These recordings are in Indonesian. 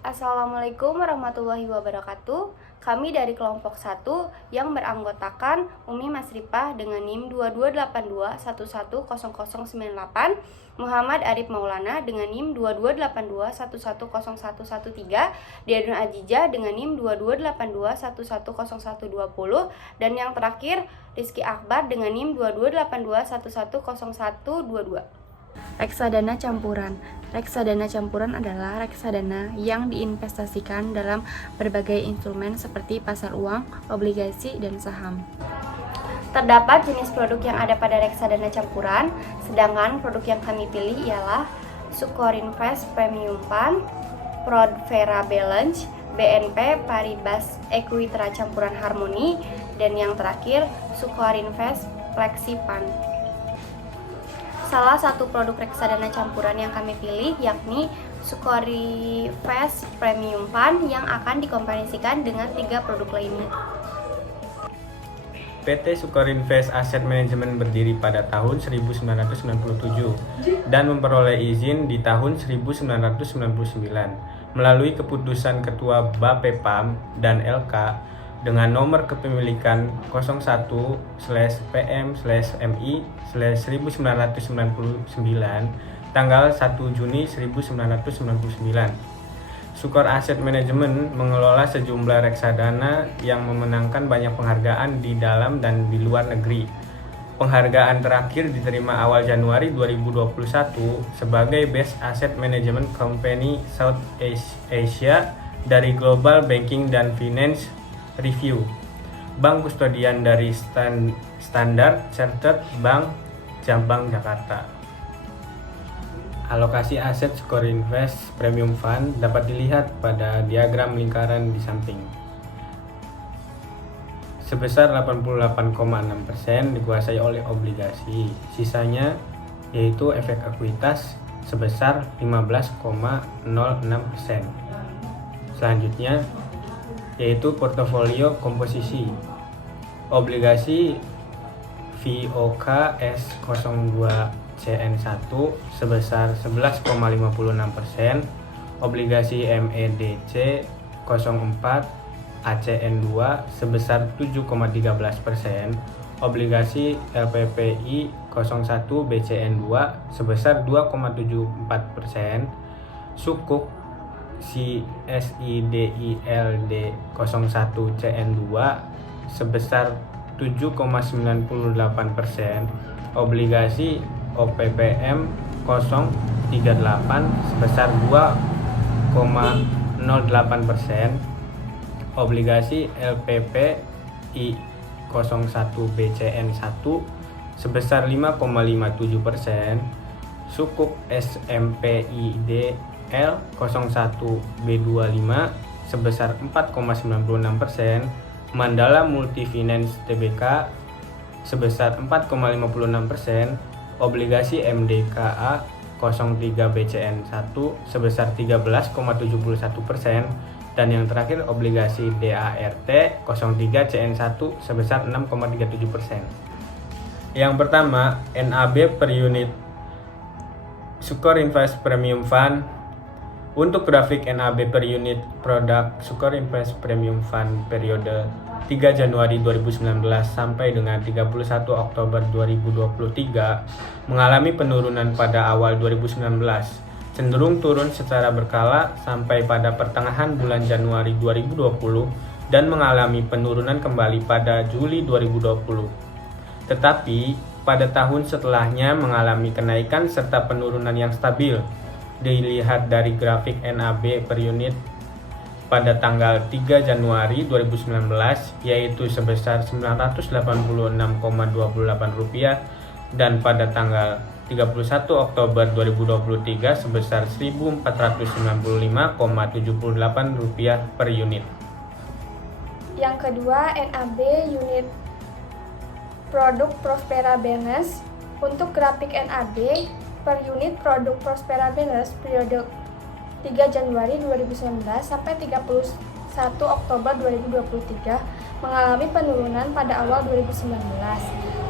Assalamualaikum warahmatullahi wabarakatuh. Kami dari kelompok 1 yang beranggotakan Umi Masripah dengan NIM 2282110098, Muhammad Arif Maulana dengan NIM 2282110113, Diadun Ajija dengan NIM 2282110120, dan yang terakhir Rizky Akbar dengan NIM 2282110122. Reksadana campuran. Reksadana campuran adalah reksadana yang diinvestasikan dalam berbagai instrumen seperti pasar uang, obligasi, dan saham. Terdapat jenis produk yang ada pada reksadana campuran, sedangkan produk yang kami pilih ialah Sukorinvest Premium Fund, Prodvera Balance, BNP Paribas Equitra Campuran Harmoni, dan yang terakhir Sukorinvest Flexi Fund. Salah satu produk reksadana campuran yang kami pilih yakni Sukorinvest Premium Fund yang akan dikombinasikan dengan 3 produk lainnya. PT Sukorinvest Asset Management berdiri pada tahun 1997 dan memperoleh izin di tahun 1999 melalui keputusan Ketua Bapepam dan LK dengan nomor kepemilikan 01/PM/MI/1999 tanggal 1 Juni 1999. Sukor Asset Management mengelola sejumlah reksadana yang memenangkan banyak penghargaan di dalam dan di luar negeri. Penghargaan terakhir diterima awal Januari 2021 sebagai Best Asset Management Company South Asia dari Global Banking dan Finance Review, Bank Kustodian dari Standard Chartered Bank Cabang Jakarta. Alokasi aset Sukorinvest Premium Fund dapat dilihat pada diagram lingkaran di samping. Sebesar 88,6% dikuasai oleh obligasi, sisanya yaitu efek ekuitas sebesar 15,06%. Selanjutnya yaitu portofolio komposisi. Obligasi VOK S02 CN1 sebesar 11,56%, obligasi MEDC 04 ACN2 sebesar 7,13%, obligasi LPPI 01 BCN2 sebesar 2,74%, sukuk CSIDILD 01 CN2 sebesar 7,98%, obligasi OPPM 038 sebesar 2,08%, obligasi LPPI 01 BCN1 sebesar 5,57%, sukuk SMPID L01 B25 sebesar 4,96%, Mandala Multifinance Tbk sebesar 4,56%, obligasi MDKA 03 BCN1 sebesar 13,71%, dan yang terakhir obligasi DART 03 CN1 sebesar 6,37%. Yang pertama, NAB per unit Sukorinvest Premium Fund. Untuk grafik NAB per unit produk Sukorinvest Premium Fund periode 3 Januari 2019 sampai dengan 31 Oktober 2023 mengalami penurunan pada awal 2019, cenderung turun secara berkala sampai pada pertengahan bulan Januari 2020 dan mengalami penurunan kembali pada Juli 2020. Tetapi pada tahun setelahnya mengalami kenaikan serta penurunan yang stabil. Dilihat dari grafik NAB per unit pada tanggal 3 Januari 2019 yaitu sebesar Rp986,28 dan pada tanggal 31 Oktober 2023 sebesar Rp1.495,78 per unit. Yang kedua, NAB unit produk Prospera Balance. Untuk grafik NAB per unit produk Prospera Balance periode 3 Januari 2019 sampai 31 Oktober 2023 mengalami penurunan pada awal 2019,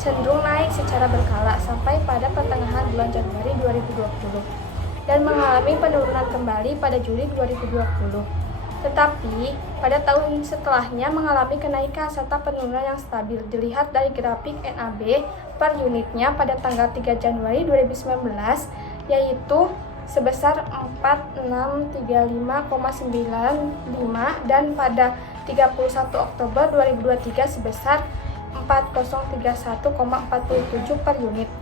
cenderung naik secara berkala sampai pada pertengahan bulan Januari 2020. dan mengalami penurunan kembali pada Juli 2020. Tetapi pada tahun setelahnya mengalami kenaikan serta penurunan yang stabil. Dilihat dari grafik NAB per unitnya pada tanggal 3 Januari 2019 yaitu sebesar 4635,95 dan pada 31 Oktober 2023 sebesar 4031,47 per unit.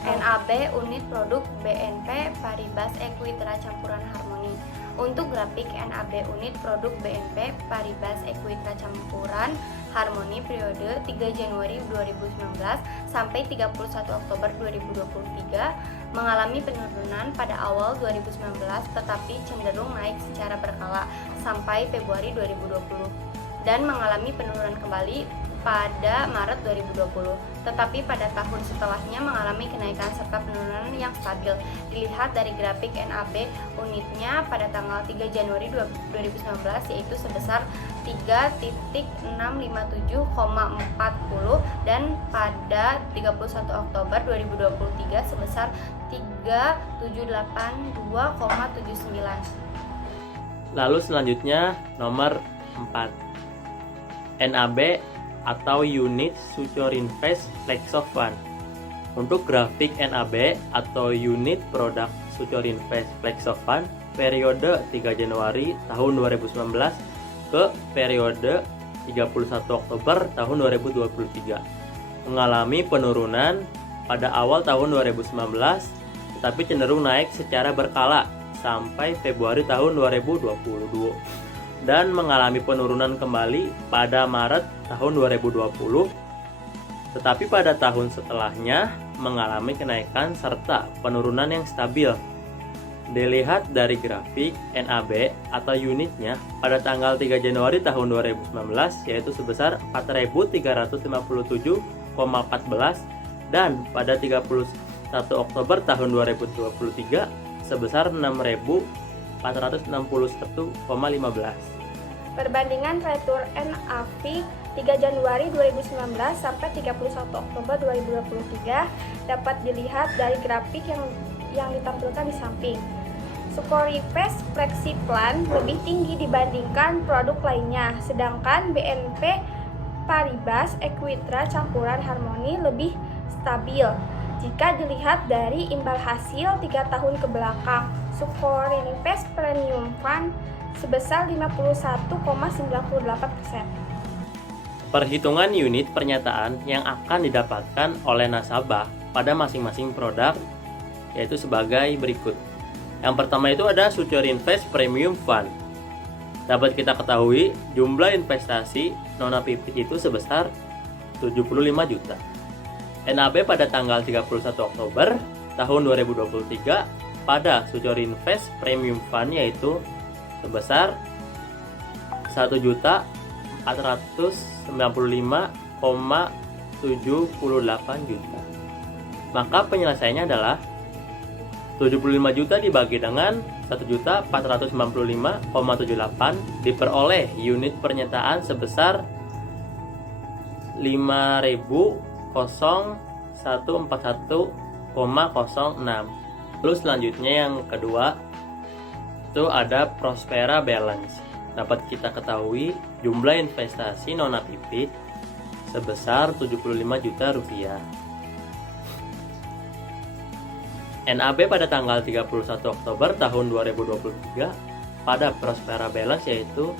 NAB unit produk BNP Paribas Equitra campuran Harmoni. Untuk grafik NAB unit produk BNP Paribas Equitra campuran Harmoni periode 3 Januari 2019 sampai 31 Oktober 2023 mengalami penurunan pada awal 2019 tetapi cenderung naik secara berkala sampai Februari 2020 dan mengalami penurunan kembali pada Maret 2020, tetapi pada tahun setelahnya mengalami kenaikan serta penurunan yang stabil. Dilihat dari grafik NAB unitnya pada tanggal 3 Januari 2019 yaitu sebesar 3.657,40 dan pada 31 Oktober 2023 sebesar 3782,79. Lalu selanjutnya nomor 4. NAB atau unit Suchorinvest Flexofan. Untuk grafik NAB atau unit produk Suchorinvest Flexofan periode 3 Januari tahun 2019 ke periode 31 Oktober tahun 2023 mengalami penurunan pada awal tahun 2019 tetapi cenderung naik secara berkala sampai Februari tahun 2022 dan mengalami penurunan kembali pada Maret tahun 2020, tetapi pada tahun setelahnya mengalami kenaikan serta penurunan yang stabil. Dilihat dari grafik NAB atau unitnya pada tanggal 3 Januari tahun 2019 yaitu sebesar 4.357,14 dan pada 31 Oktober tahun 2023 sebesar 6.461,15. Perbandingan retur NAV 3 Januari 2019 sampai 31 Oktober 2023 dapat dilihat dari grafik yang ditampilkan di samping. Suchorinvest Flexiplan lebih tinggi dibandingkan produk lainnya, sedangkan BNP Paribas Equitra campuran Harmoni lebih stabil. Jika dilihat dari imbal hasil 3 tahun ke belakang, Suchorinvest Premium Fund sebesar 51,98%. Perhitungan unit pernyataan yang akan didapatkan oleh nasabah pada masing-masing produk yaitu sebagai berikut. Yang pertama itu ada Suchorinvest Premium Fund. Dapat kita ketahui jumlah investasi nona pipit itu sebesar 75 juta. NAB pada tanggal 31 Oktober tahun 2023 pada Suchorinvest Premium Fund yaitu sebesar 1.495,78 juta. Maka penyelesaiannya adalah 75 juta dibagi dengan 1.495,78 diperoleh unit pernyataan sebesar 5.0141,06. Lalu selanjutnya yang kedua itu ada Prospera Balance. Dapat kita ketahui jumlah investasi nona pipit sebesar 75 juta rupiah. NAB pada tanggal 31 Oktober tahun 2023 pada Prospera Balance yaitu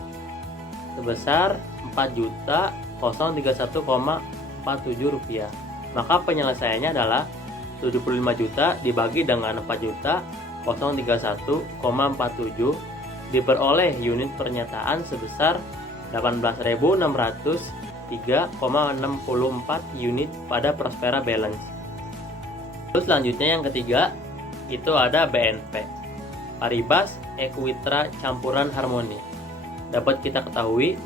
sebesar 4.031,47 rupiah. Maka penyelesaiannya adalah 75 juta dibagi dengan 4.031,47 diperoleh unit pernyataan sebesar 18.603,64 unit pada Prospera Balance. Terus selanjutnya yang ketiga itu ada BNP Paribas Equitra campuran Harmoni. Dapat kita ketahui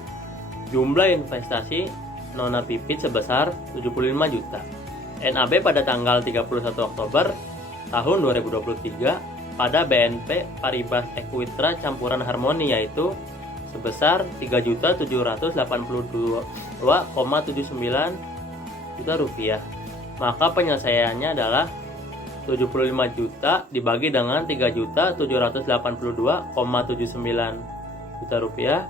jumlah investasi nona pipit sebesar 75 juta. NAB pada tanggal 31 Oktober tahun 2023 pada BNP Paribas Equitra campuran Harmoni yaitu sebesar 3.782,79 juta rupiah. Maka penyelesaiannya adalah 75 juta dibagi dengan 3.782,79 juta rupiah,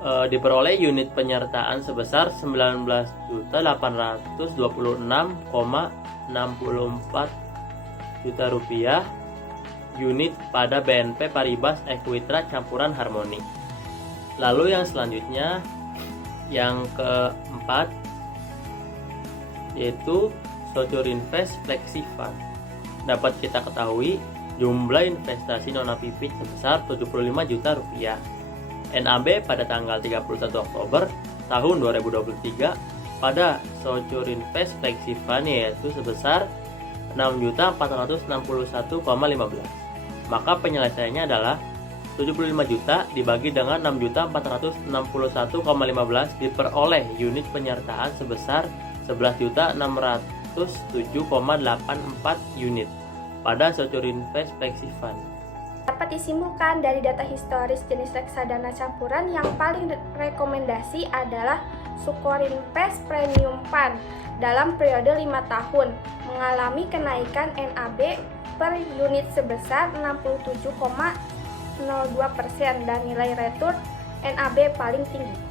diperoleh unit penyertaan sebesar 19.826,64 juta rupiah unit pada BNP Paribas Equitra campuran Harmoni. Lalu yang selanjutnya, yang keempat, yaitu Sojorinvest Flexi Fund. Dapat kita ketahui jumlah investasi non-APP sebesar 75 juta rupiah. NAB pada tanggal 31 Oktober tahun 2023 pada Sojorinvest Flexi Fund yaitu sebesar 6.461,15. Maka penyelesaiannya adalah 75 juta dibagi dengan 6.461,15 diperoleh unit penyertaan sebesar 11.607,84 unit pada Sojorinvest Flexi Fund. Dapat disimpulkan dari data historis jenis reksadana campuran yang paling rekomendasi adalah Sukorinvest Premium Fund dalam periode 5 tahun mengalami kenaikan NAB per unit sebesar 67,02% dan nilai return NAB paling tinggi.